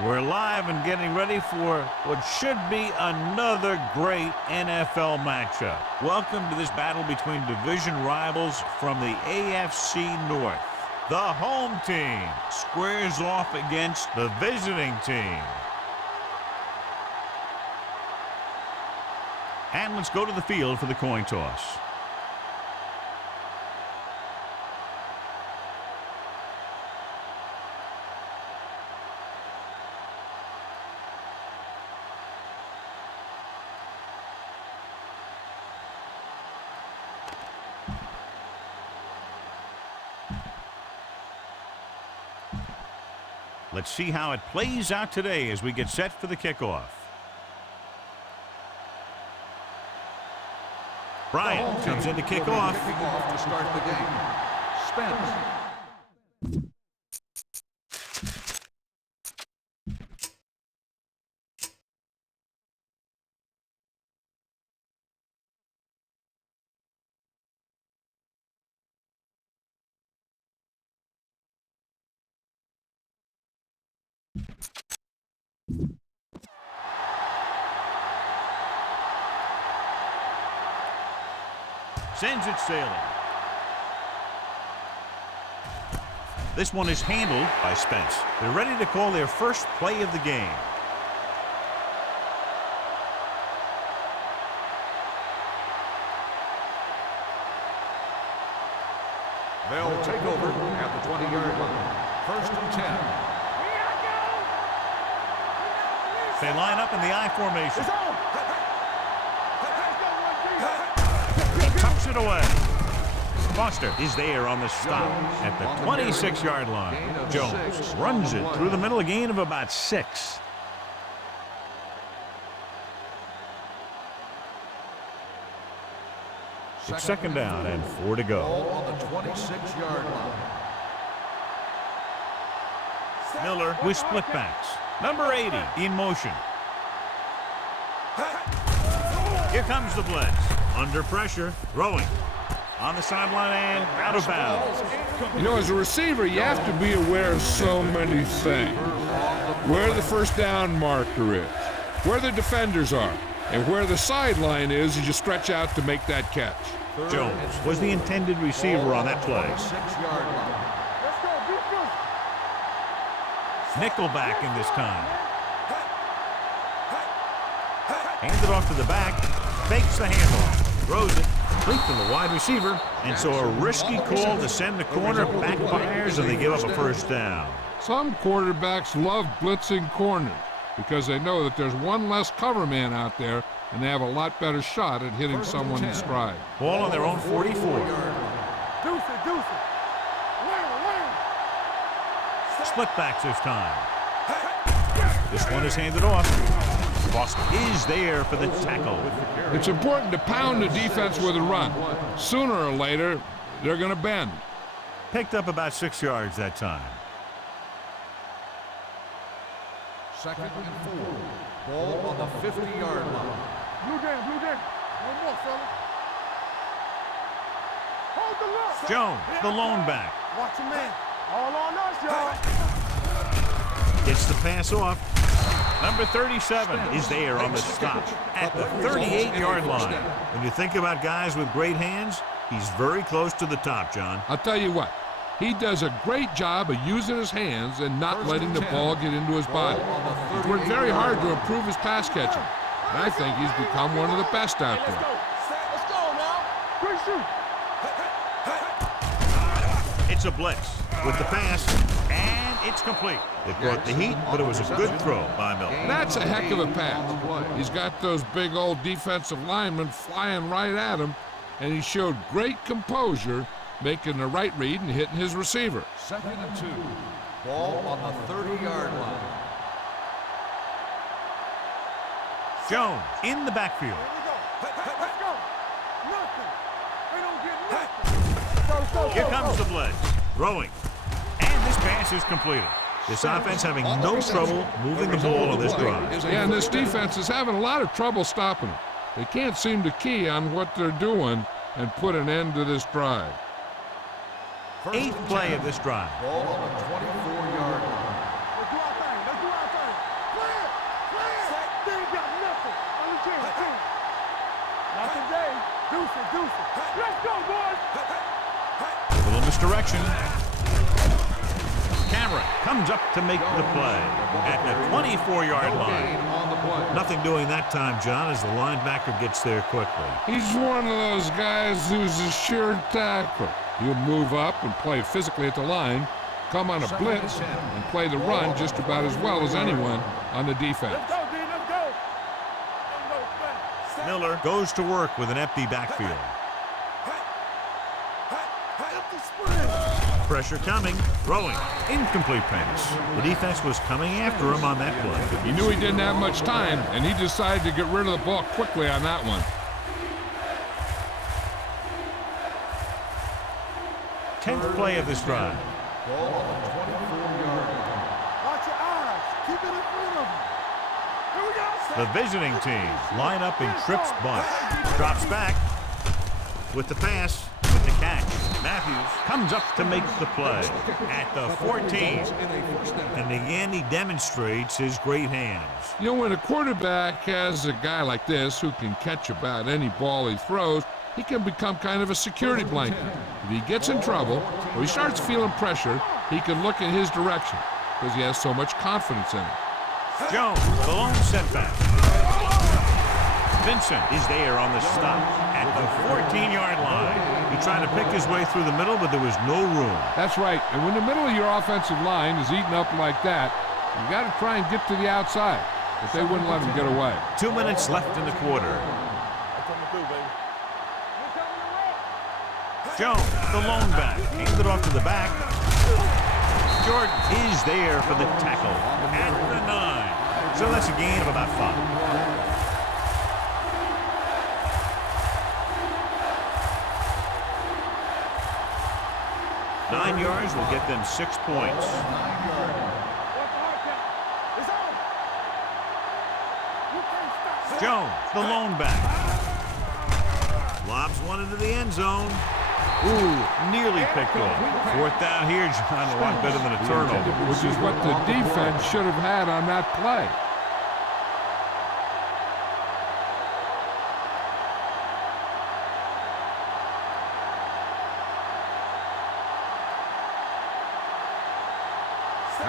We're live and getting ready for what should be another great NFL matchup. Welcome to this battle between division rivals from the AFC North. The home team squares off against the visiting team. And let's go to the field for the coin toss. Let's see how it plays out today as we get set for the kickoff. Bryant comes in to kick off. To start the game. Spence. Sends it sailing. This one is handled by Spence. They're ready to call their first play of the game. They'll take over at the 20-yard line. 1st and 10. They line up in the I formation. Tucks it away. Foster is there on the stop at the 26-yard line. Jones runs it through the middle, a gain of about 6. It's 2nd down and 4 to go. Ball on the 26-yard line. Miller with split backs. Number 80 in motion. Here comes the blitz. Under pressure, throwing. On the sideline and out of bounds. You know, as a receiver, you have to be aware of so many things. Where the first down marker is, where the defenders are, and where the sideline is as you stretch out to make that catch. Jones was the intended receiver on that play. 6-yard line. Nickelback in this time. Hands it off to the back. Fakes the handoff. Throws it. Complete to the wide receiver. And so a risky call to send the corner backfires and they give up a first down. Some quarterbacks love blitzing corners because they know that there's one less cover man out there and they have a lot better shot at hitting someone in stride. Ball on their own 44. Split backs this time. This one is handed off. Boston is there for the tackle. It's important to pound the defense with a run. Sooner or later, they're going to bend. Picked up about 6 yards that time. 2nd and 4. Ball on the 50-yard line. Blue down. One more, fella. Hold the look. Jones, the lone back. Watch your man. All on us, y'all. Gets the pass off. Number 37 is there on the stop at the 38-yard line. When you think about guys with great hands, he's very close to the top, John. I'll tell you what, he does a great job of using his hands and not letting the ball get into his body. He's worked very hard to improve his pass catching, and I think he's become one of the best out there. Let's go now. Quick shoot. It's a blitz with the pass, and it's complete. It brought the heat, but it was a good throw by Miller. That's a heck of a pass. He's got those big old defensive linemen flying right at him, and he showed great composure, making the right read and hitting his receiver. 2nd and 2. Ball on the 30-yard line. Jones in the backfield. Let's go. Nothing. They don't get nothing. Here comes the blitz. Throwing. And this pass is completed. This offense having no trouble moving the ball on this drive. Yeah, and this defense is having a lot of trouble stopping them. They can't seem to key on what they're doing and put an end to this drive. 8th play of this drive. Ball on the 24-yard line. Let's do our thing. Deuce it. Let's go, boys. A little misdirection. Camera comes up to make the play at the 24-yard line. On the play. Nothing doing that time, John, as the linebacker gets there quickly. He's one of those guys who's a sure tackler. He'll move up and play physically at the line, come on a blitz, and play the run just about as well as anyone on the defense. Let's go, D. Let's go. Let's go. Miller goes to work with an empty backfield. Empty sprint. Pressure coming, throwing, incomplete pass. The defense was coming after him on that play. He knew he didn't have much time, and he decided to get rid of the ball quickly on that one. 10th play of this drive. Ball on the 24-yard line. Watch your eyes. Keep it in front of you. Here we go. The visiting team line up in trips bunch. Drops back with the pass, with the catch. Matthews comes up to make the play at the 14. And again, he demonstrates his great hands. You know, when a quarterback has a guy like this who can catch about any ball he throws, he can become kind of a security blanket. If he gets in trouble or he starts feeling pressure, he can look in his direction because he has so much confidence in him. Jones, the lone setback. Vincent is there on the stop at the 14-yard line. He tried to pick his way through the middle, but there was no room. That's right. And when the middle of your offensive line is eaten up like that, you got to try and get to the outside. But they wouldn't let him get away. 2 minutes left in the quarter. That's what I'm gonna do, baby. Jones, the lone back, hands it off to the back. Jordan is there for the tackle at the 9. So that's a gain of about 5. Nine yards will get them 6 points. Jones, the lone back. Lobs one into the end zone. Ooh, nearly picked off. 4th down here, John, a lot better than a turnover. Which is what the defense should have had on that play.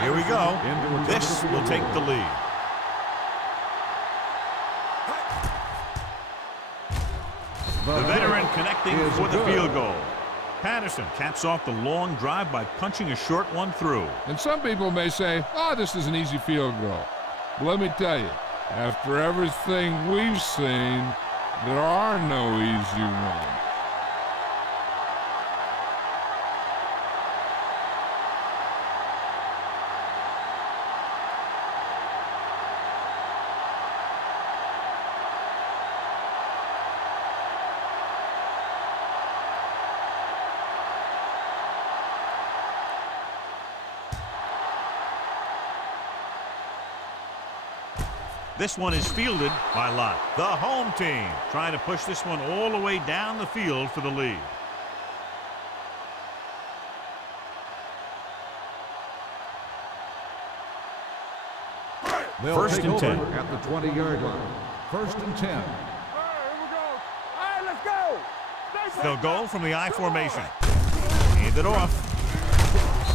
Here we go. This will take the lead. The veteran connecting for the field goal. Patterson caps off the long drive by punching a short one through. And some people may say, oh, this is an easy field goal. But let me tell you, after everything we've seen, there are no easy ones. This one is fielded by Lott. The home team trying to push this one all the way down the field for the lead. They'll First take and over 10. at the 20-yard line. 1st and 10. All right, here we go. All right, let's go. They'll go from the I formation. Hand it off.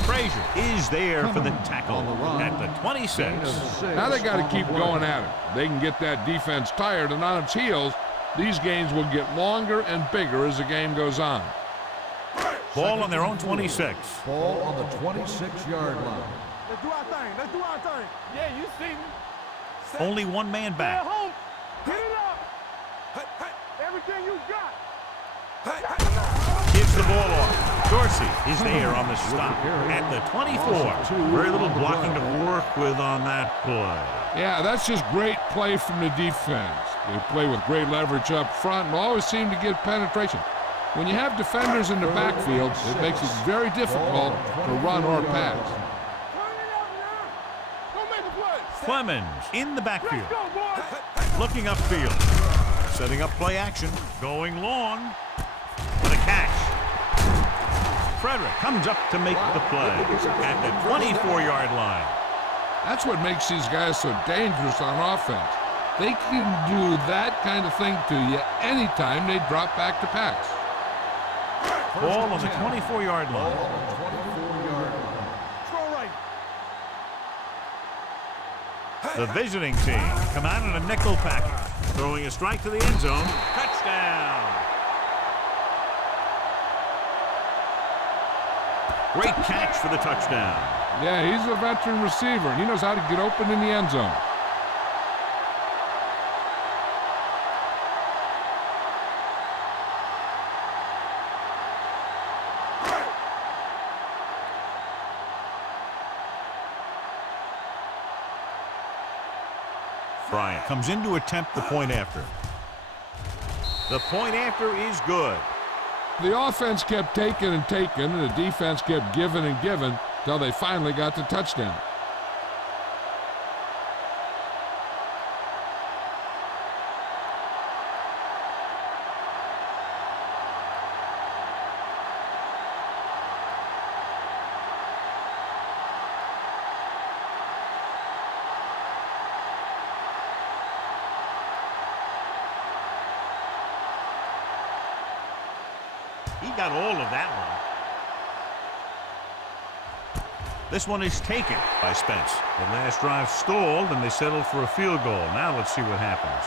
Frazier is there for the tackle at the 26. Now they got to keep going at it. They can get that defense tired and on its heels. These games will get longer and bigger as the game goes on. Ball on their own 26. Ball on the 26-yard line. Let's do our thing. Let's do our thing. Yeah, you see me. Only one man Stay back. home. Get it up. Everything you got. Gives the ball off. Dorsey is there on the stop at the 24. Very little blocking to work with on that play. Yeah, that's just great play from the defense. They play with great leverage up front and always seem to get penetration. When you have defenders in the backfield, it makes it very difficult to run or pass. Turn it up now. Go make the play. Clemens in the backfield. Let's go, boys. Looking upfield. Setting up play action. Going long. For the catch. Frederick comes up to make the play at the 24-yard line. That's what makes these guys so dangerous on offense. They can do that kind of thing to you anytime they drop back to pass. Ball on the 24-yard line. Ball on the 24-yard line. Throw right. The visiting team come out in a nickel package, throwing a strike to the end zone. Touchdown! Great catch for the touchdown. Yeah, he's a veteran receiver, and he knows how to get open in the end zone. Bryant comes in to attempt the point after. The point after is good. The offense kept taking and taking, and the defense kept giving and giving until they finally got the touchdown. He got all of that one. This one is taken by Spence. The last drive stalled, and they settled for a field goal. Now let's see what happens.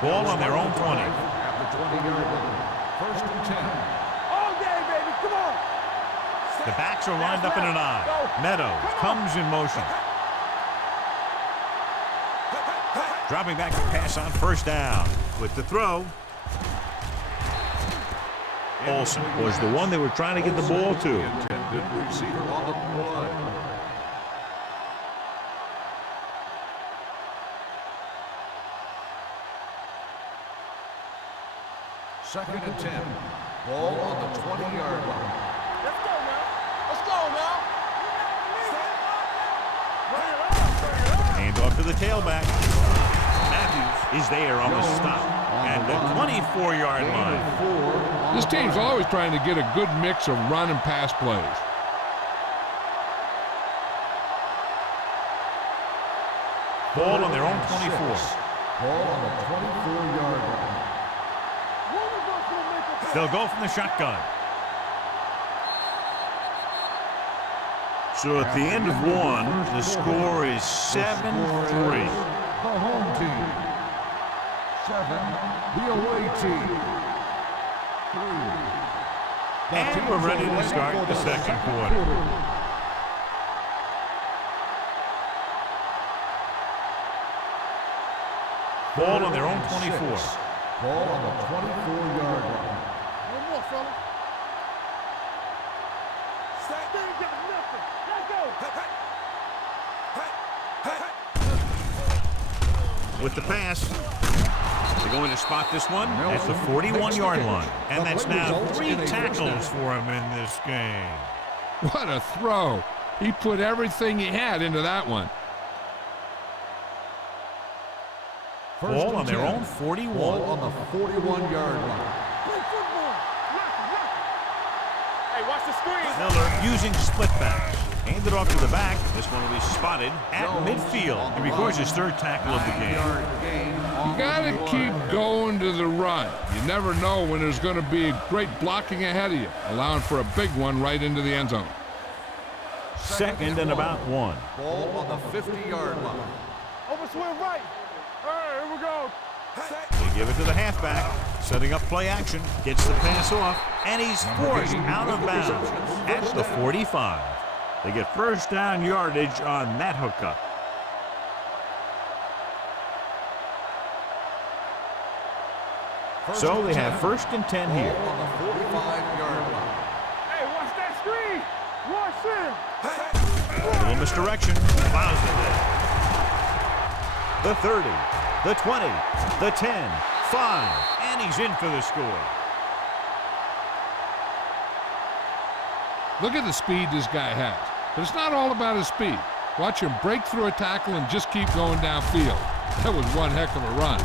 Ball on their own 20. At the 20-yard line. First and 10. All day, baby. Come on. The backs are lined up in an I. Meadows comes in motion. Dropping back to pass on first down. With the throw. Olsen was the one they were trying to get the ball to. Intended receiver on the line. Second and 10. Ball on the 20-yard line. Let's go now. Let's go now. Hand off to the tailback. Matthews is there on the stop. And the 24-yard line. This team's always trying to get a good mix of run and pass plays. Ball on their own 24. Ball on the 24-yard line. They'll go from the shotgun. So at the end of one, the score is 7-3. The home team. 7. The away team. 3. And we're ready to start the second quarter. Ball on their own 24. Ball on the 24-yard line. One more, fella. They ain't got nothing. Let's go. With the pass, they're going to spot this one at the 41-yard line. And that's now 3 tackles for him in this game. What a throw. He put everything he had into that one. Ball on their own 41. Ball on the 41-yard line. Play football. Rock it. Hey, watch the screen. Miller using split backs. Handed off to the back. This one will be spotted at midfield. He records his 3rd tackle of the game. You gotta keep going to the run. You never know when there's gonna be great blocking ahead of you, allowing for a big one right into the end zone. Second and about 1. Ball on the 50-yard line. Over swing right. All right, here we go. They give it to the halfback, setting up play action, gets the pass off, and he's forced out of bounds at the 45. They get first down yardage on that hookup. So they have first and 10 here. Ball on the 45-yard line. Hey, watch that screen. Watch him. A little misdirection, allows it there. The 30, the 20, the 10, 5, and he's in for the score. Look at the speed this guy has. But it's not all about his speed. Watch him break through a tackle and just keep going downfield. That was one heck of a run.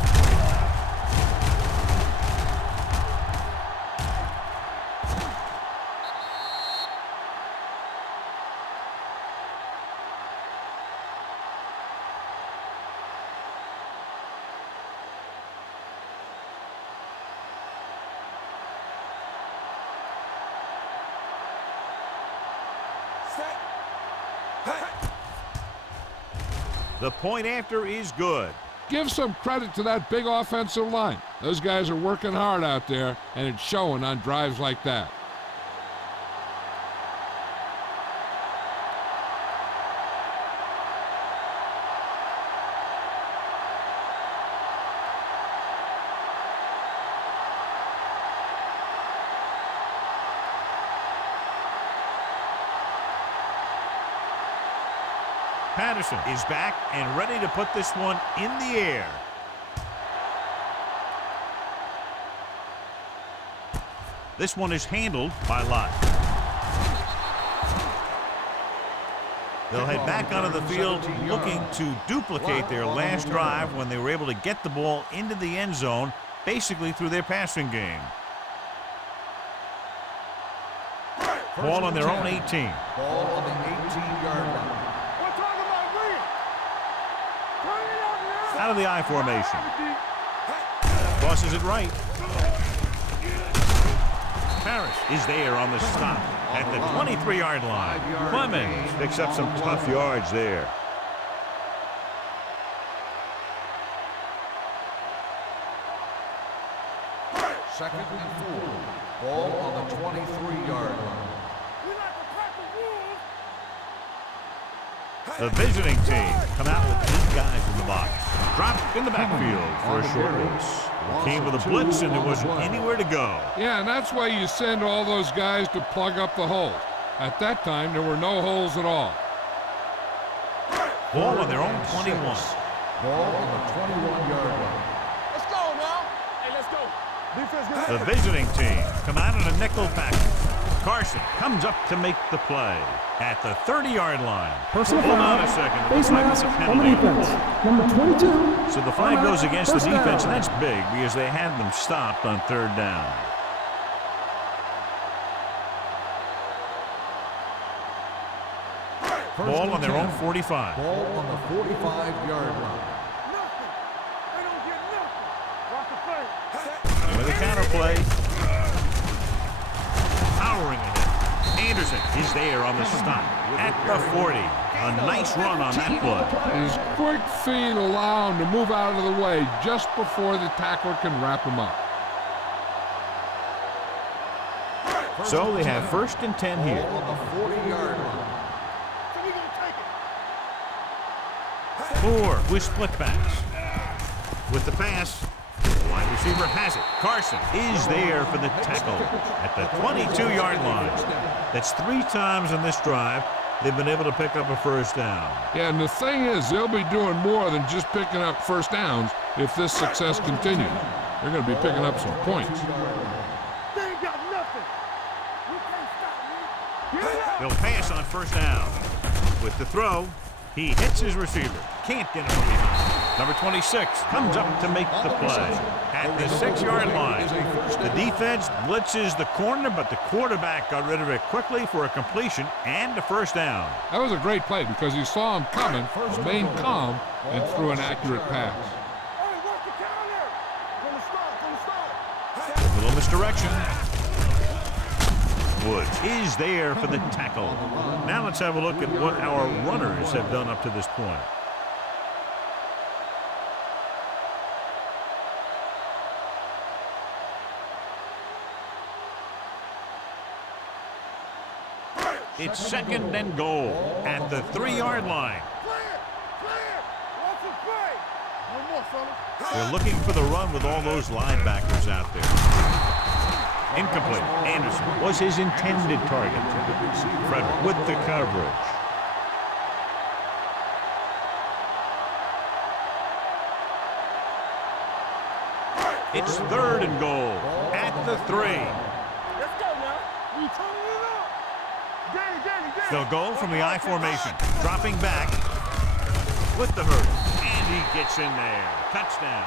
The point after is good. Give some credit to that big offensive line. Those guys are working hard out there, and it's showing on drives like that. Patterson is back and ready to put this one in the air. This one is handled by Lott. They'll head back onto the field looking to duplicate their last drive when they were able to get the ball into the end zone, basically through their passing game. Ball on their own 18. Ball on the 18-yard line. Out of the I formation. Tosses it right. Harris is there on the stop at the 23-yard line. Clemens picks up some tough yards there. Second and 4. Ball on the 23-yard line. The visiting team come out with 8 guys in the box. Dropped in the backfield for a short race. Came with a blitz and there wasn't anywhere to go. Yeah, and that's why you send all those guys to plug up the holes. At that time, there were no holes at all. Ball on their own 21. Ball on the 21-yard line. Let's go now. Hey, let's go. Defense, get The visiting team come out in a nickel package. Carson comes up to make the play at the 30-yard line. Personal Hold foul. on a second. Face Looks like mask it's a on the penalty. defense. Number 22. So the flag goes against the First defense, down. and that's big because they had them stopped on 3rd down. Ball on their own 45. Ball on the 45-yard line. nothing. They don't get nothing. Watch the play. With a counter play. Powering ahead. Anderson is there on the stop at the 40. A nice run on that play. His quick feet allow him to move out of the way just before the tackler can wrap him up. So they have 1st and 10 Ball here. on the 40-yard line. So we gonna take it. 4 with split backs. With the pass, the wide receiver has it. Carson is there for the tackle at the 22-yard line. That's 3 times in this drive they've been able to pick up a 1st down. Yeah, and the thing is, they'll be doing more than just picking up 1st downs if this success continues. They're going to be picking up some points. They ain't got nothing. You can't stop me. Get it up. They'll pass on 1st down. With the throw, he hits his receiver. Can't get him from behind. Number 26 comes up to make the play at the 6-yard line. The defense blitzes the corner, but the quarterback got rid of it quickly for a completion and a 1st down. That was a great play because he saw him coming, remained calm, and threw an accurate pass. Hey, watch the counter. From the start. A little misdirection. Woods is there for the tackle. Now let's have a look at what our runners have done up to this point. It's 2nd and goal at the 3-yard line. Clear. Watch the play. No more, fellas. They're looking for the run with all those linebackers out there. Incomplete. Anderson was his intended target. Frederick with the coverage. It's 3rd and goal at the 3. Let's go now. We turning it up. Danny. They'll go from the I formation, dropping back with the hurdle, and he gets in there. Touchdown.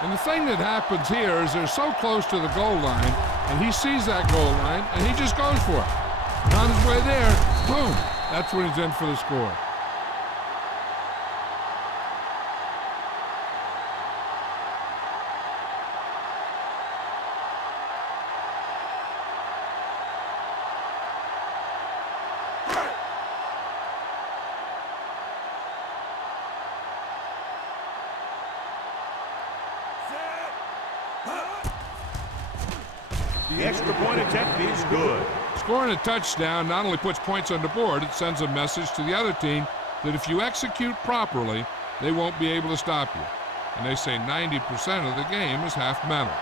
And the thing that happens here is they're so close to the goal line, and he sees that goal line, and he just goes for it. And on his way there, boom, that's when he's in for the score. The extra point attempt is good. Scoring a touchdown not only puts points on the board, it sends a message to the other team that if you execute properly, they won't be able to stop you. And they say 90% of the game is half mental.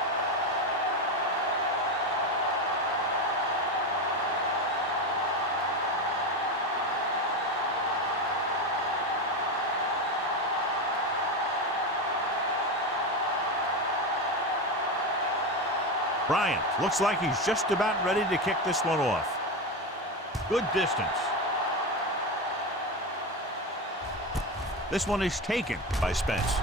Bryant looks like he's just about ready to kick this one off. Good distance. This one is taken by Spence.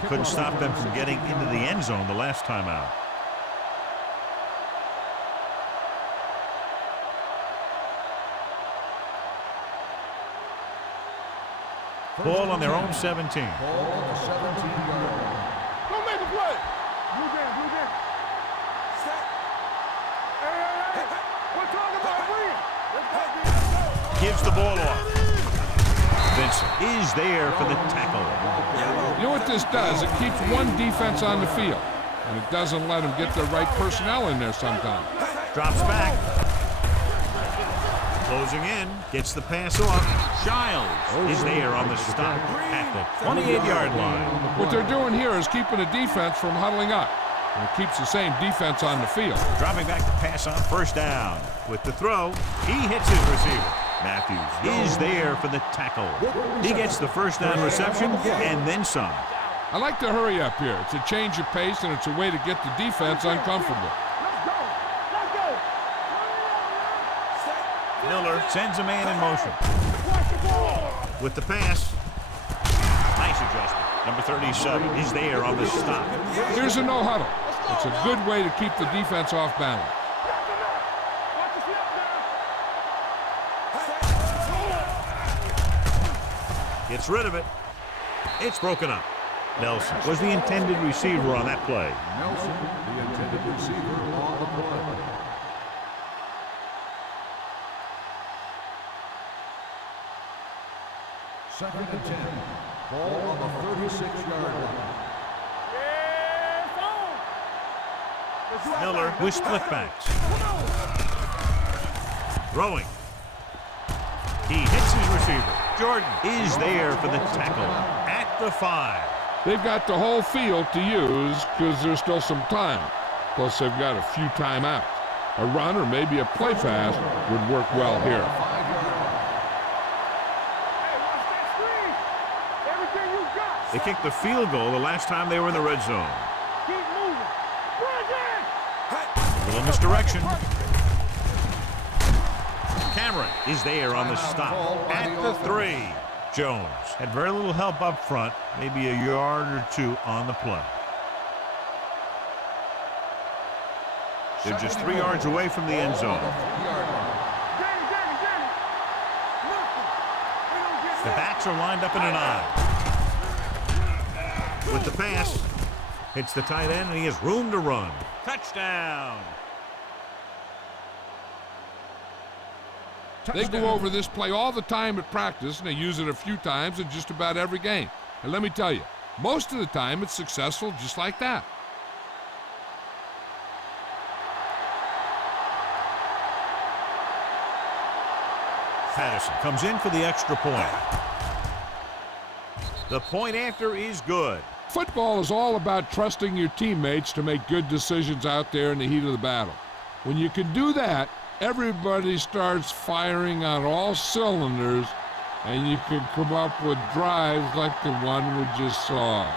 They couldn't stop them from getting into the end zone the last time out. Ball on their own 17. Ball on the 17-yard line. Don't make a play. Blue game. Set. Hey. We're talking about win. Gives the ball off. Vincent is there for the tackle. You know what this does? It keeps one defense on the field, and it doesn't let them get the right personnel in there sometimes. Drops back. Closing in. Gets the pass off. Childs is there on the stop at the 28-yard line. What they're doing here is keeping the defense from huddling up. And it keeps the same defense on the field. Dropping back to pass on first down. With the throw, he hits his receiver. Matthews is there for the tackle. He gets the first down reception and then some. I like to hurry up here. It's a change of pace, and it's a way to get the defense uncomfortable. Let's go. Miller sends a man in motion. With the pass, nice adjustment. Number 37 is there on the stop. Here's a no huddle. It's a good way to keep the defense off balance. Gets rid of it. It's broken up. Nelson was the intended receiver on that play. Nelson, the intended receiver on the play. Second and 10. Ball on the 36-yard line. Miller with split-backs. Throwing. He hits his receiver. Jordan is there for the tackle at the 5. They've got the whole field to use because there's still some time. Plus, they've got a few timeouts. A run or maybe a play pass would work well here. They kicked the field goal the last time they were in the red zone. Keep moving. A little misdirection. Cameron is there on the stop at the 3. Jones had very little help up front, maybe a yard or two on the play. They're just 3 yards away from the end zone. The backs are lined up in an eye. With the pass, hits the tight end, and he has room to run. Touchdown! They go over this play all the time at practice, and they use it a few times in just about every game. And let me tell you, most of the time it's successful just like that. Patterson comes in for the extra point. The point after is good. Football is all about trusting your teammates to make good decisions out there in the heat of the battle. When you can do that, everybody starts firing on all cylinders, and you can come up with drives like the one we just saw.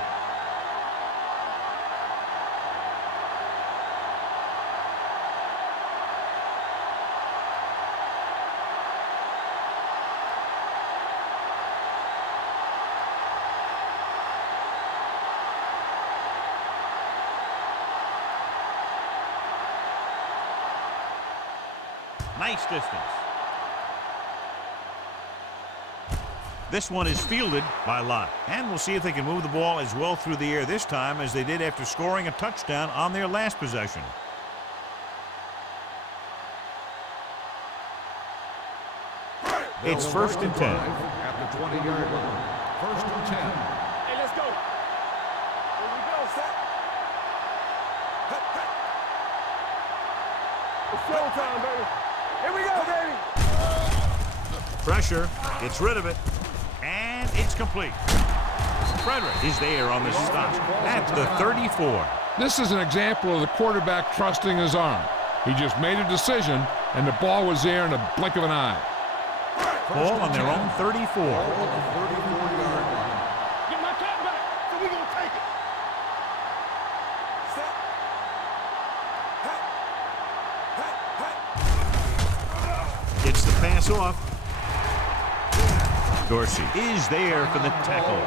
Nice distance. This one is fielded by Lott. And we'll see if they can move the ball as well through the air this time as they did after scoring a touchdown on their last possession. It's first and 10. At the 20-yard line. First and 10. Hey, let's go. Here we go, set. Showtime, baby. Here we go, baby. Pressure, gets rid of it, and it's complete. Frederick is there on the stop at the 34. This is an example of the quarterback trusting his arm. He just made a decision, and the ball was there in a blink of an eye. Ball on their own 34. Ball on the 34-yard line. Get my cat back, so we gonna take it. Set. Gets the pass off. Dorsey is there for the tackle.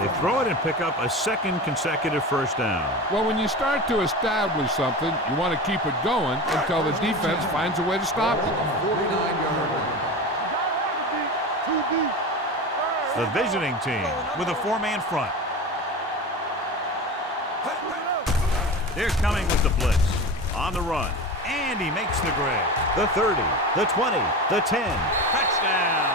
They throw it and pick up a second consecutive first down. Well, when you start to establish something, you want to keep it going until the defense finds a way to stop it. 49-yard line. Too deep. The visiting team with a four-man front. They're coming with the blitz. On the run. And he makes the grab. The 30, the 20, the 10. Touchdown!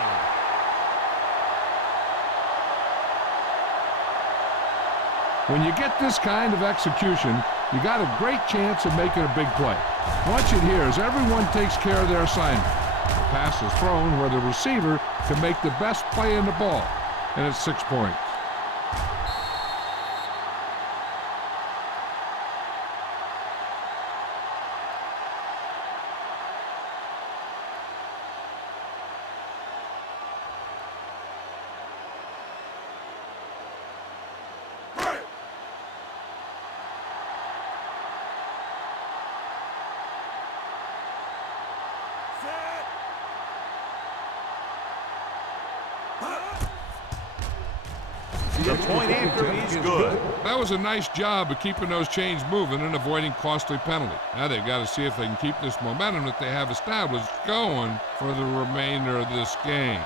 When you get this kind of execution, you got a great chance of making a big play. Watch it here as everyone takes care of their assignment. The pass is thrown where the receiver can make the best play in the ball, and it's 6 points. The point after is good. That was a nice job of keeping those chains moving and avoiding costly penalties. Now they've got to see if they can keep this momentum that they have established going for the remainder of this game.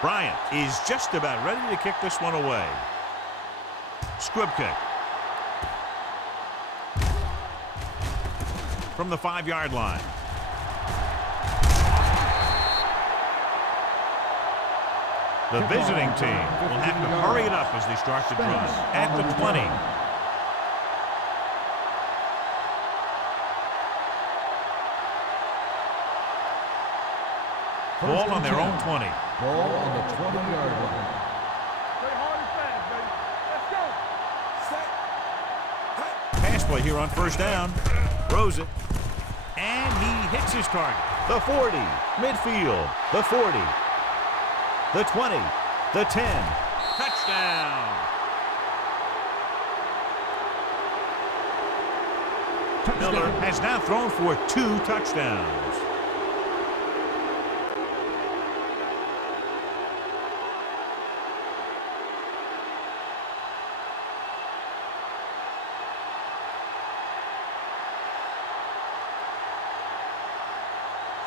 Bryant is just about ready to kick this one away. Squib kick. From the 5-yard line. The visiting team will have to hurry it up as they start the drive. At the 20. Ball on their own 20. Ball on the 20-yard line. Play hard and fast, baby. Let's go. Set. Pass play here on first down. Throws it. And he hits his target. The 40. Midfield. The 40. The 20. The 10. Touchdown. Miller has now thrown for 2 touchdowns.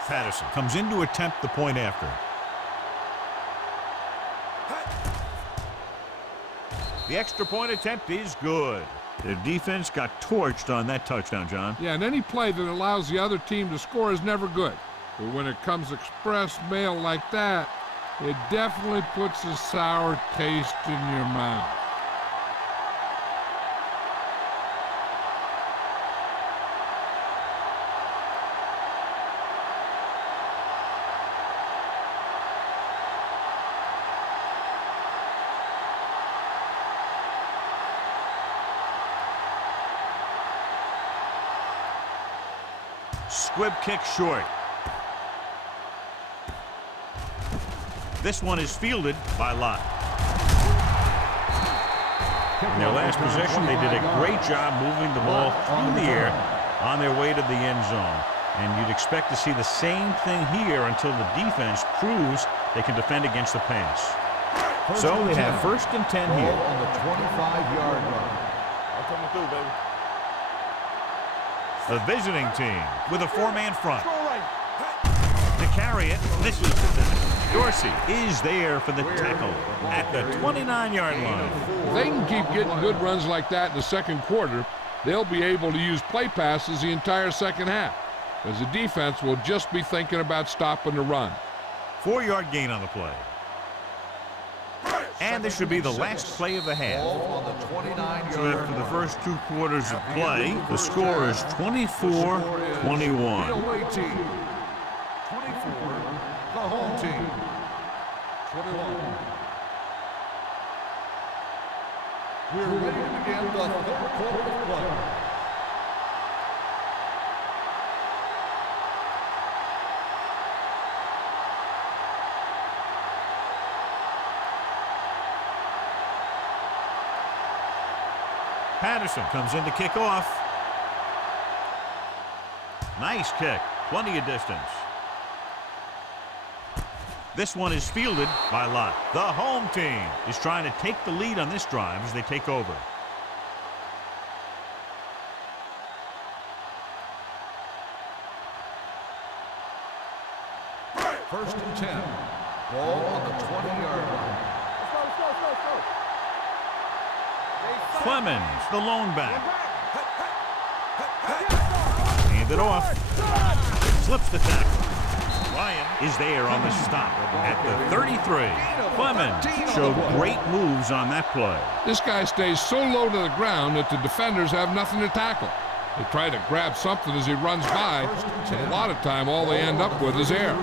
Patterson comes in to attempt the point after. The extra point attempt is good. Their defense got torched on that touchdown, John. Yeah, and any play that allows the other team to score is never good. But when it comes express mail like that, it definitely puts a sour taste in your mouth. Squib kick short. This one is fielded by Lott. In their last possession, they did a great job moving the ball through the air on their way to the end zone. And you'd expect to see the same thing here until the defense proves they can defend against the pass. So they have 1st and 10 Ball here. on the 25-yard line. I'm coming through, baby. The visiting team with a 4-man front. Go right. To carry it, this is Dorsey is there for the tackle at the 29-yard line. If they can keep getting good runs like that in the second quarter, they'll be able to use play passes the entire second half, as the defense will just be thinking about stopping the run. 4-yard gain on the play. And this should be the last play of the half. Ball on the 29-yard So after the first 2 quarters of play, the score is 24-21. away team. 24, the home team. 21. We're ready to begin the third quarter of play. Patterson comes in to kick off. Nice kick. Plenty of distance. This one is fielded by Lott. The home team is trying to take the lead on this drive as they take over. First and 10. Ball on the 20-yard line. Let's go. Clemens, the lone back. Hand it off. Slips the tackle. Ryan is there on the stop at the 33. Clemens showed great moves on that play. This guy stays so low to the ground that the defenders have nothing to tackle. They try to grab something as he runs by, but a lot of time all they end up with is air.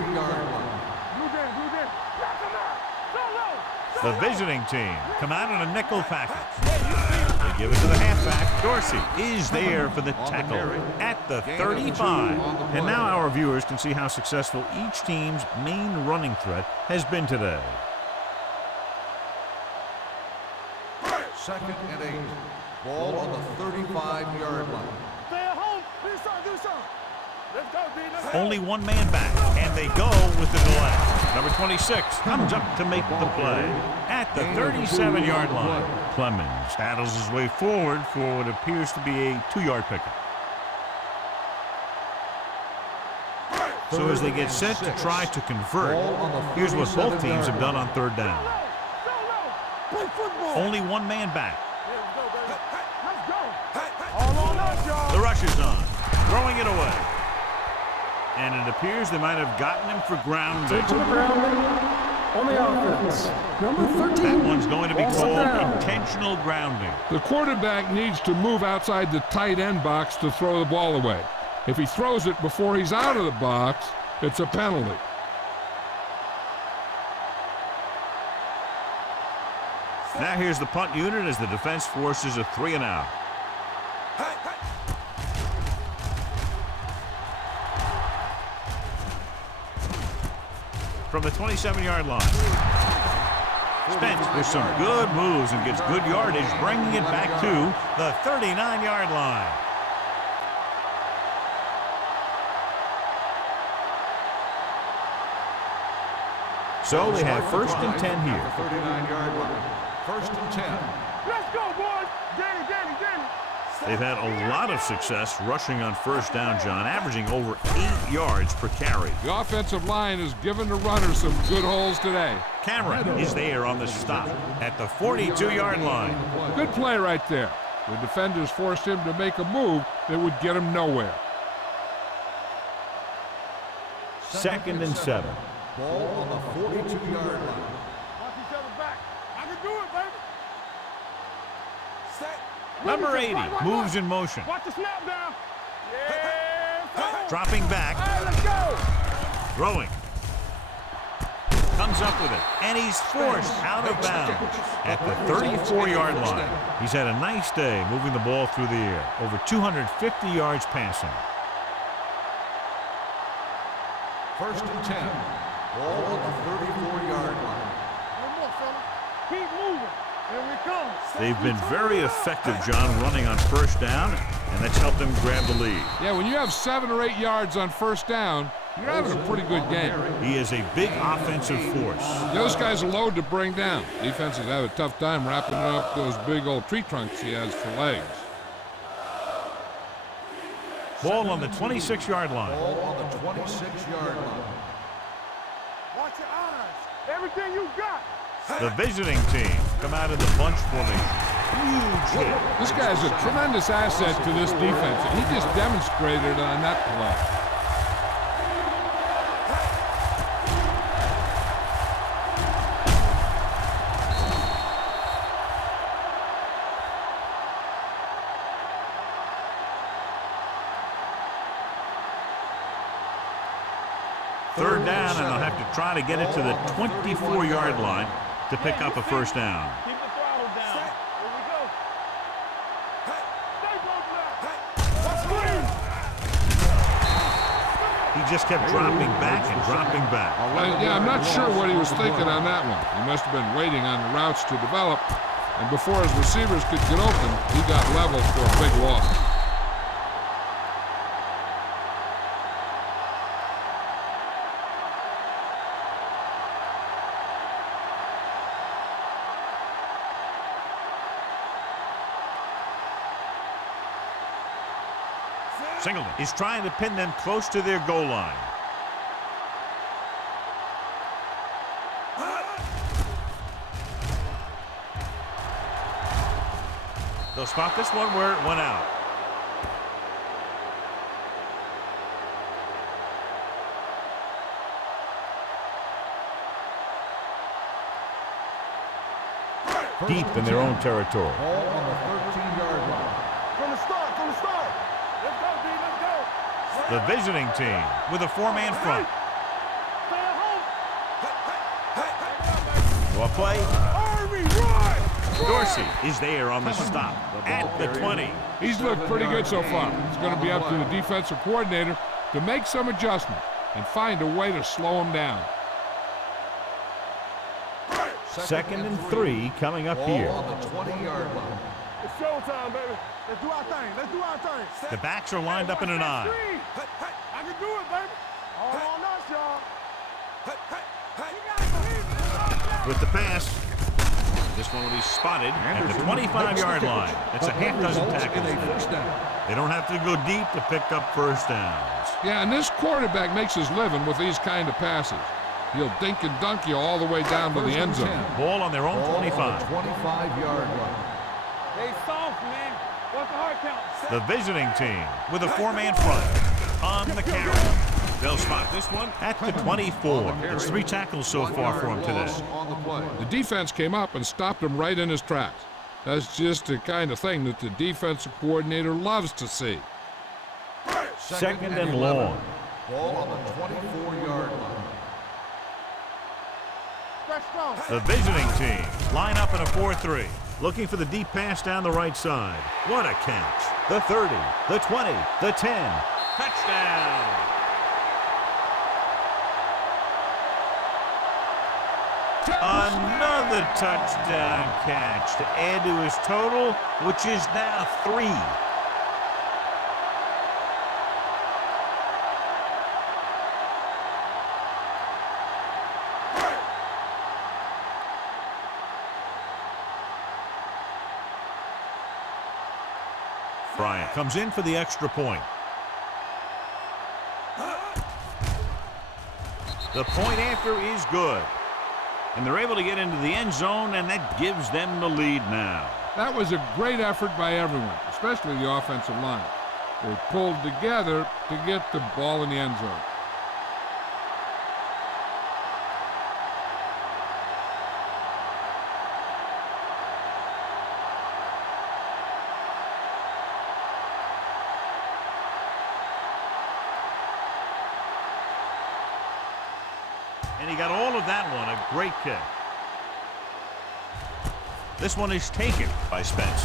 The visiting team come out in a nickel package. They give it to the halfback. Dorsey is there for the tackle at the 35. And now our viewers can see how successful each team's main running threat has been today. Second and 8. Ball on the 35-yard line. Stay at home. Do something. Let's go, B. Let's go. Only one man back, and they go with the delay. Number 26 comes up to make the play at the 37-yard line. Clemens battles his way forward for what appears to be a 2-yard pickup. So as they get set to try to convert, here's what both teams have done on third down. Play football. Only one man back. Let's go. All on us, y'all. The rush is on, throwing it away. And it appears they might have gotten him for grounding. To the grounding on the offense. Number 13. That one's going to be Ball's called down. intentional grounding. The quarterback needs to move outside the tight end box to throw the ball away. If he throws it before he's out of the box, it's a penalty. Now here's the punt unit as the defense forces a 3-and-out. From the 27-yard line. Spence with some good moves and gets good yardage, bringing it back to the 39-yard line. So they have first and 10 here. 39-yard line. First and 10. Let's go, boys. Danny. They've had a lot of success rushing on first down, John, averaging over 8 yards per carry. The offensive line has given the runners some good holes today. Cameron is there on the stop at the 42-yard line. Good play right there. The defenders forced him to make a move that would get him nowhere. Second and 7. Ball on the 42-yard line. Watch each other back. I can do it, baby. Set. Number 80 moves in motion. Watch the snap down. Yeah. Dropping back, Hey, let's go. throwing. Comes up with it, and he's forced out of bounds at the 34-yard line. He's had a nice day moving the ball through the air, over 250 yards passing. First and 10. Ball on the 34-yard line. One more, fella. Keep moving. Here we come. They've been very effective, John, running on first down, and that's helped them grab the lead. Yeah, when you have 7 or 8 yards on first down, you're having a pretty good game. He is a big offensive force. Those guys are load to bring down. Defenses have a tough time wrapping up those big old tree trunks he has for legs. Ball on the 26-yard line. Ball on the 26-yard line. Watch your eyes. Everything you got. The visiting team come out of the bunch formation. huge hit. This guy's a tremendous asset to this defense, and he just demonstrated it on that play. Third down, and they'll have to try to get it to the 24-yard line to pick up a first down. Keep the throttle down. Here we go. He just kept dropping back and dropping back. Yeah, I'm not sure what he was thinking on that one. He must have been waiting on the routes to develop, and before his receivers could get open, he got leveled for a big loss. Singleton is trying to pin them close to their goal line. They'll spot this one where it went out. Deep in their own territory. Ball on the 13-yard line. From the start. Let's go, D. Let's go. The visiting team with a four-man front. Stay at home. Well play. Army, run! Dorsey is there on the stop at the 20. He's looked pretty good so far. It's going to be up to the defensive coordinator to make some adjustment and find a way to slow him down. Second and 3 coming up here. Ball on the 20-yard line. It's showtime, baby. Let's do our thing. The backs are lined up in an eye. I can do it, baby. All on us, y'all. With the pass. This one will be spotted at the 25-yard line. That's a half dozen tackles. They don't have to go deep to pick up first downs. Yeah, and this quarterback makes his living with these kind of passes. He'll dink and dunk you all the way down to the end zone. Ball on their own 25. 25-yard line. They soft, man. What's the hard count? The visiting team with a four-man front on the carry. They'll spot this one at the 24. It's 3 tackles so far for him today. On the play. The defense came up and stopped him right in his tracks. That's just the kind of thing that the defensive coordinator loves to see. Second and long. Ball on the 24-yard line. The visiting team line up in a 4-3. Looking for the deep pass down the right side. What a catch. The 30, the 20, the 10. Touchdown. Another touchdown catch to add to his total, which is now 3. Bryant comes in for the extra point. The point after is good. And they're able to get into the end zone, and that gives them the lead now. That was a great effort by everyone, especially the offensive line. They pulled together to get the ball in the end zone. And he got all of that one, a great kick. This one is taken by Spence.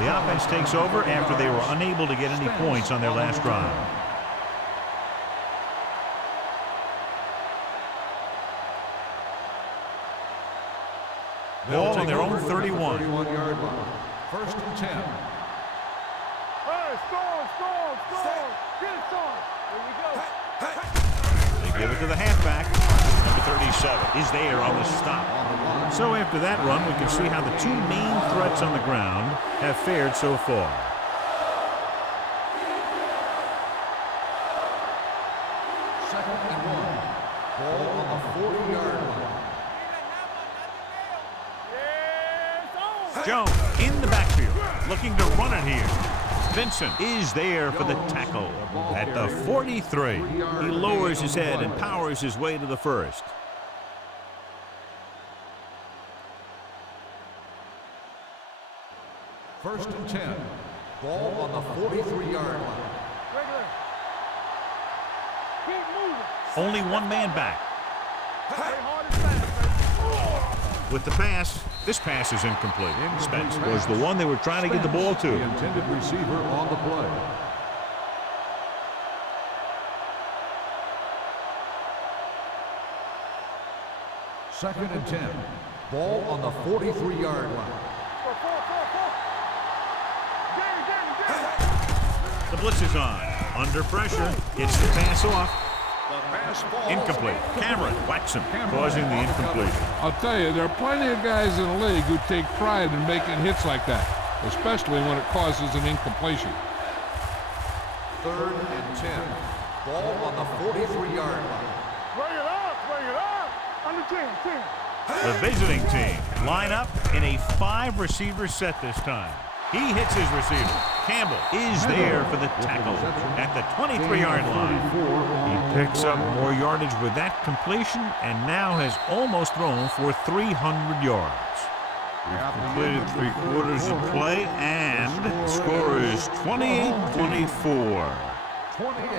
The offense takes over after they were unable to get any points on their last drive. Ball on their own 31. 31-yard line. First and 10. Hey, storm. Get it started. Here we go. They give it to the halfback. Number 37 is there on the stop. So after that run, we can see how the 2 main threats on the ground have fared so far. Second and 1. Ball on the 40-yard line. Jones in the backfield, looking to run it here. Vincent is there for the tackle at the 43. He lowers his head and powers his way to the first. First and 10. Ball on the 43-yard line. Keep moving. Only one man back. Play hard and fast, With the pass, this pass is incomplete. Spence was the one they were trying to get the ball to. The intended receiver on the play. Second and 10. Ball on the 43-yard line. The blitz is on. Under pressure, gets the pass off. Incomplete. Cameron whacks him, causing the incompletion. I'll tell you, there are plenty of guys in the league who take pride in making hits like that, especially when it causes an incompletion. Third and 10. Ball on the 43-yard line. Bring it up, bring it up. Under 10. The visiting team line up in a 5-receiver set this time. He hits his receiver. Campbell is there for the tackle at the 23-yard line. He picks up more yardage with that completion and now has almost thrown for 300 yards. We've completed 3/4 of play and the score is 28-24. 28.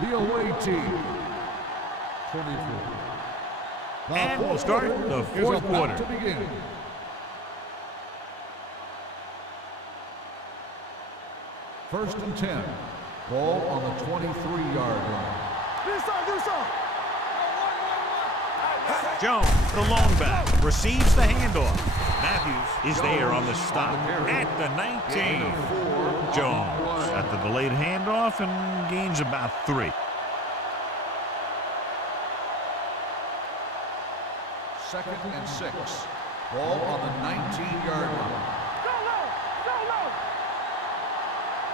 The away team. 24. And we'll start the fourth quarter. To begin. First and 10. Ball on the 23-yard line. Do some. Jones, the lone back, receives the handoff. Matthews is there on the stop at the 19. Jones at the delayed handoff and gains about 3. Second and 6. Ball on the 19-yard line. Go low.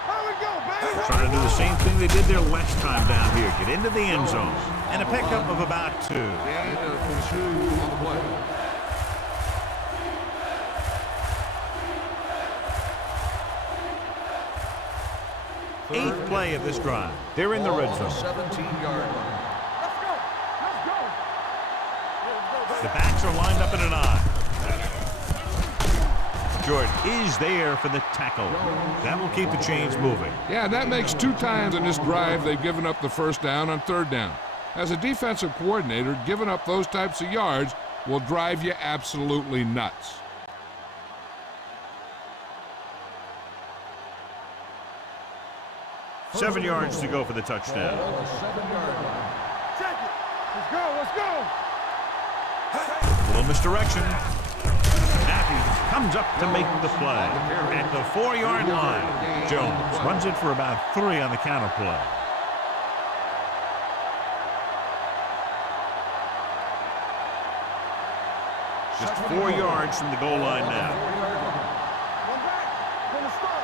Here we go, baby. Trying to do the same thing they did their last time down here. Get into the end zone. And a pickup of about 2. Gain of 2 on the play. Eighth play of this drive. They're in the red zone. 17-yard line. Let's go. The backs are lined up in an eye. Jordan is there for the tackle. That will keep the chains moving. Yeah, that makes 2 times in this drive they've given up the first down on 3rd down. As a defensive coordinator, giving up those types of yards will drive you absolutely nuts. Seven yards to go for the touchdown. On the 7-yard line. Check it. Let's go. A little misdirection. Matthews comes up to make the play at the 4-yard line. Jones runs it for about 3 on the counter play. Just 4 yards from the goal line now. One back. From the start.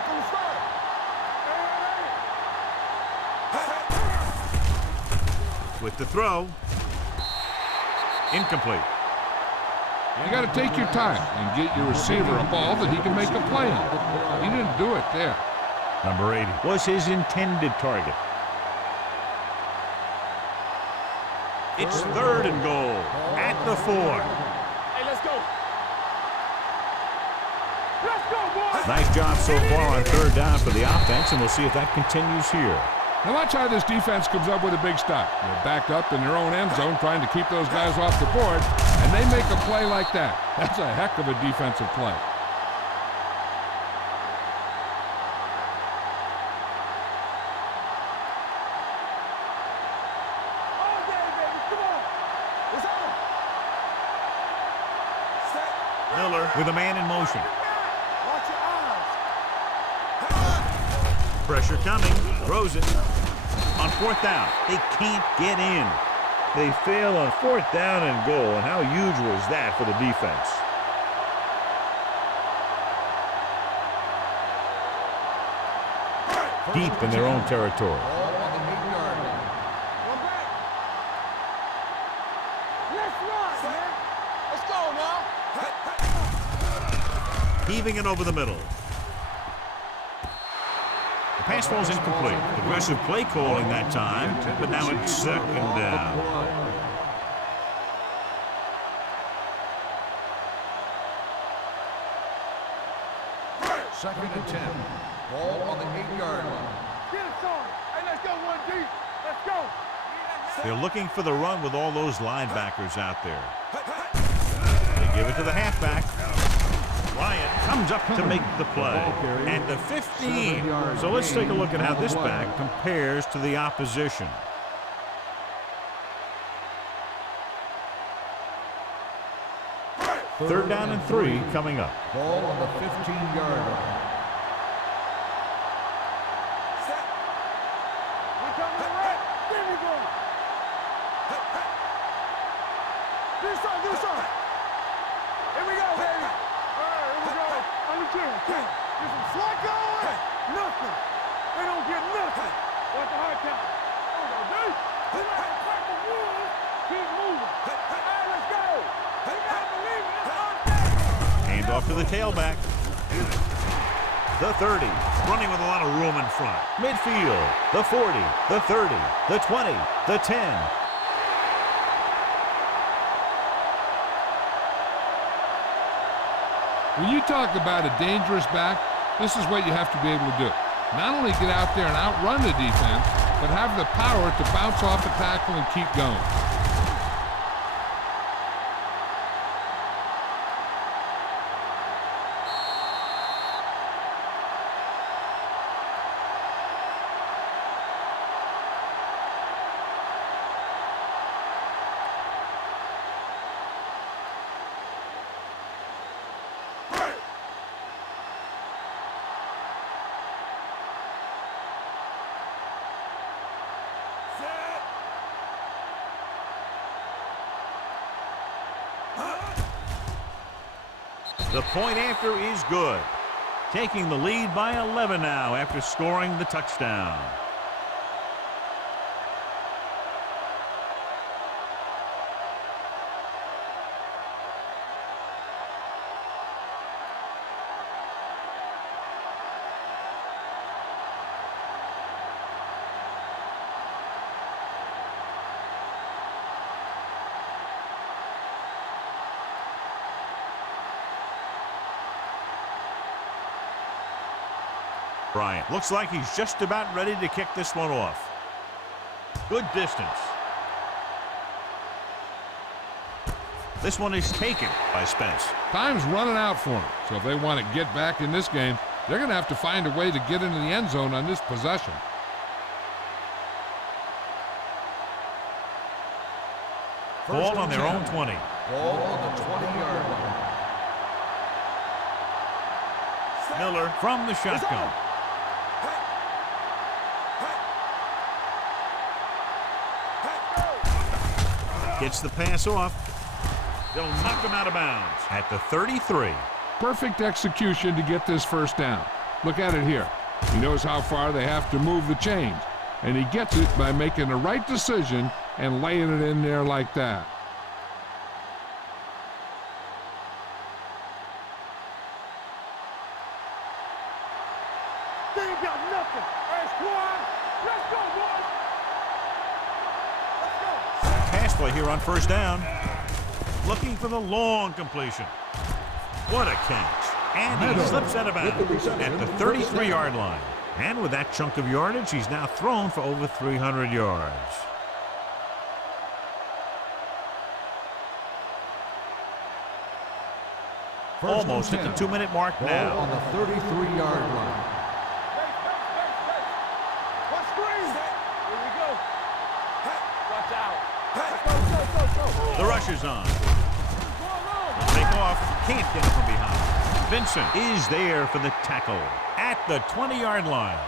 With the throw. Incomplete. You got to take your time and get your receiver a ball that he can make a play on. He didn't do it there. Number 80 was his intended target. It's 3rd and goal at the 4. Hey, let's go. Let's go, boys. Nice job so far on 3rd down for the offense, and we'll see if that continues here. Now watch how this defense comes up with a big stop. They're backed up in their own end zone trying to keep those guys off the board, and they make a play like that. That's a heck of a defensive play. All day, baby. Come on. It's on. Miller with a man in motion. Watch your eyes. Pressure coming. Throws it. On 4th down, they can't get in. They fail on 4th down and goal, and how huge was that for the defense? Deep in their own territory. Ball on the 8-yard line. One back. Let's run, man. Let's go now. heaving it over the middle. The pass falls incomplete. Aggressive play calling that time, but now it's second down. Second and 10. Ball on the 8-yard line. Get it, son. Hey, let's go, 1D. Let's go. They're looking for the run with all those linebackers out there. They give it to the halfback. Ryan comes up to make the play. At the 15. So let's take a look at how this back compares to the opposition. Third down and 3 coming up. Ball on the 15-yard line. We come to the right. There we go. Do something. Here we go, baby. All right, here we go. On the 10. Get some slot going. Nothing. They don't get nothing. Watch the hard count. There we go, dude. We like to crack the rules. Keep moving. All right, let's go. We gotta believe in this hard count. Hand off to the tailback. The 30, running with a lot of room in front. Midfield, the 40, the 30, the 20, the 10. When you talk about a dangerous back, this is what you have to be able to do. Not only get out there and outrun the defense, but have the power to bounce off the tackle and keep going. The point after is good. Taking the lead by 11 now after scoring the touchdown. Bryant looks like he's just about ready to kick this one off. Good distance. This one is taken by Spence. Time's running out for them, so if they want to get back in this game, they're going to have to find a way to get into the end zone on this possession. Ball on their own 20. Ball on the 20-yard line. Miller from the shotgun. Gets the pass off. They'll knock him out of bounds at the 33. Perfect execution to get this first down. Look at it here. He knows how far they have to move the chains, and he gets it by making the right decision and laying it in there like that. They ain't got nothing. Hey, squad. Let's go, boys. Let's go. Pass play here on first down. Looking for the long completion. What a catch. And he slips out of bounds at the 33-yard line. And with that chunk of yardage, he's now thrown for over 300 yards. Almost at the 2-minute mark Ball now. on the 33-yard line. What screen? Here we go. Watch out. The rush is on. They'll take off. Can't get it from behind. Vincent is there for the tackle at the 20-yard line.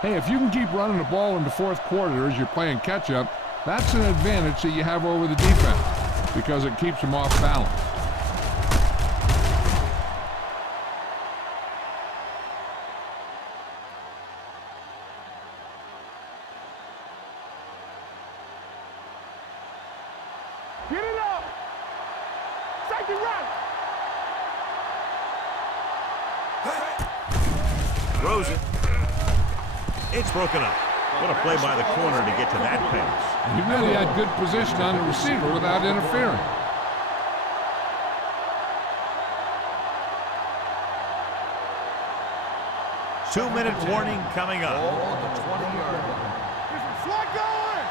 Hey, if you can keep running the ball in the fourth quarter as you're playing catch-up, that's an advantage that you have over the defense because it keeps them off balance. Get it up. Safety right. Throws it. It's broken up. What a play by the corner to get to that pass. He really had good position on the receiver without interfering. Two-minute warning coming up. Ball on the 20-yard line. Get some slack going.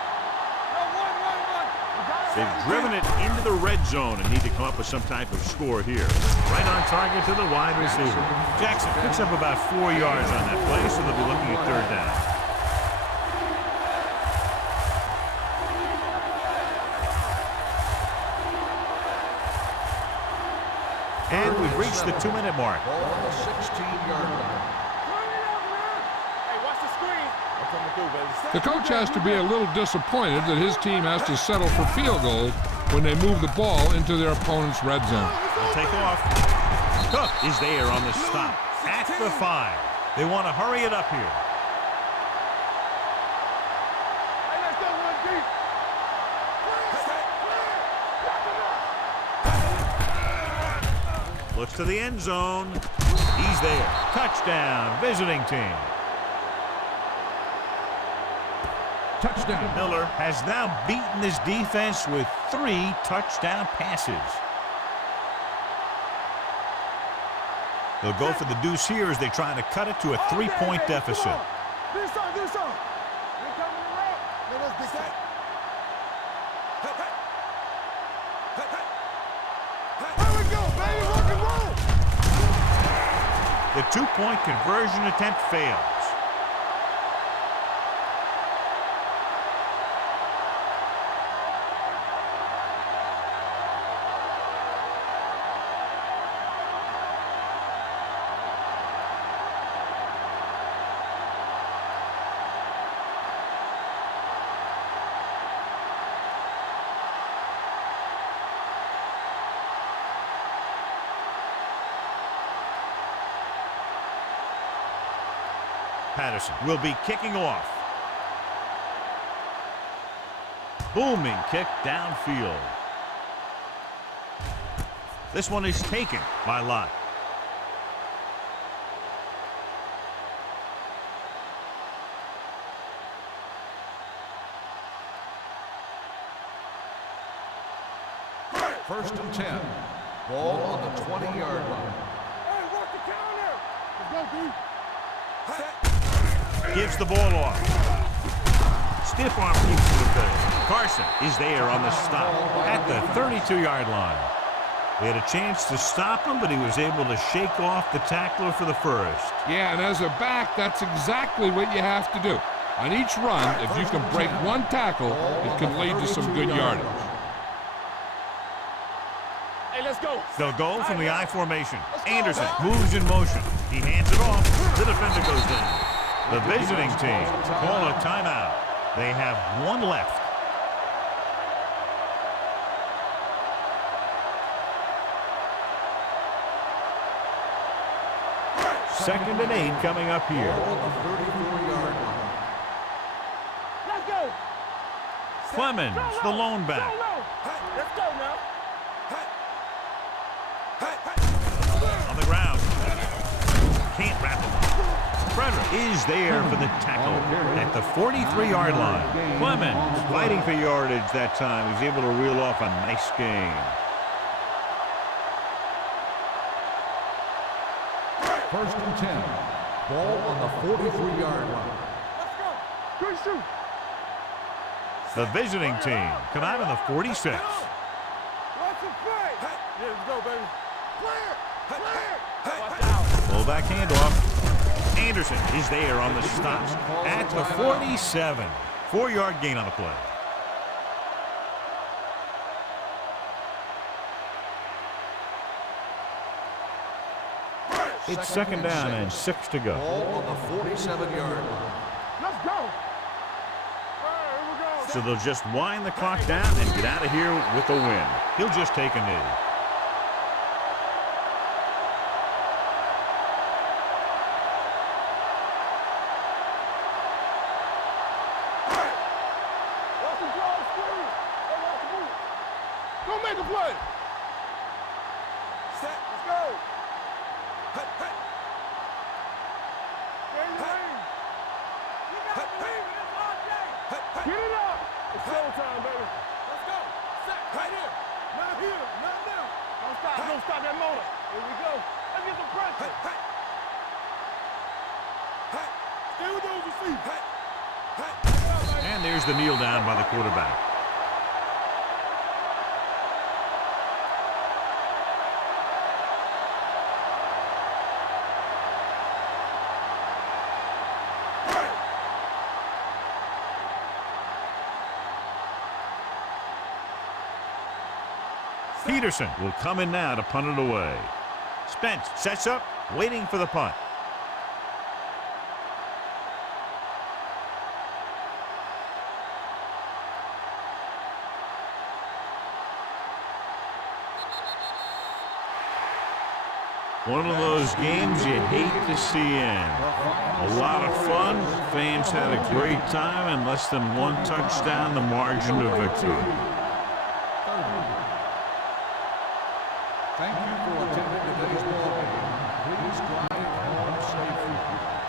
No, one. They've driven it into the red zone and need to come up with some type of score here. Right on target to the wide receiver. Jackson picks up about 4 yards on that play, so they'll be looking at third down. And we've reached the 2-minute mark. Ball on the 16-yard line. The coach has to be a little disappointed that his team has to settle for field goals when they move the ball into their opponent's red zone. They'll take off. Cook is there on the stop at the 5. They want to hurry it up here. Hey, let's go one deep. Looks to the end zone. He's there. Touchdown, visiting team. Touchdown. Miller has now beaten his defense with 3 touchdown passes. They'll go for the deuce here as they try to cut it to a 3-point deficit. This on. They're coming around. Let's get that. Here we go, baby. Rock and roll. The 2-point conversion attempt fails. Patterson will be kicking off. Booming kick downfield. This one is taken by Lott. First and 10. Ball on the 20-yard line. Hey, work the counter. Let's go, B. Gives the ball off. Stiff arm keeps to the field. Carson is there on the stop at the 32-yard line. They had a chance to stop him, but he was able to shake off the tackler for the first. Yeah, and as a back, that's exactly what you have to do. On each run, if you can break one tackle, it can lead to some good yardage. Hey, let's go. They'll go from the I formation. Anderson moves in motion. He hands it off. The defender goes down. The visiting team call a timeout. They have 1 left. Second and 8 coming up here. Ball on the 34-yard line. Let's go. Clemens, the lone back. Let's go now. On the ground. Can't wrap him up. Frederick is there for the tackle at the 43-yard line. Clemens fighting for yardage that time. He's able to reel off a nice gain. First and 10. Ball on the 43-yard line. Let's go. Good shoot. The visiting team come out on the 46. Watch it play. Yeah, let's go, baby. Clear. Watch out. Fullback handoff. Anderson is there on the stop at the 47. 4-yard gain on the play. It's second down and 6 to go. Ball on the 47-yard line. Let's go. All right, here we go. So they'll just wind the clock down and get out of here with a win. He'll just take a knee. Watch the draw, screen. Hey, watch the move. Go make a play. Set. Let's go. time, baby. Let's go. Set. Right here. Not here. Not now. Don't stop. Don't stop that motor. Here we go. Let's get some pressure. Stay with those you see. And there's the kneel down by the quarterback. Peterson will come in now to punt it away. Spence sets up, waiting for the punt. One of those games you hate to see end. A lot of fun. Fans had a great time, and less than one touchdown, the margin of victory. Thank you for attending today's ball game. Please drive home safely.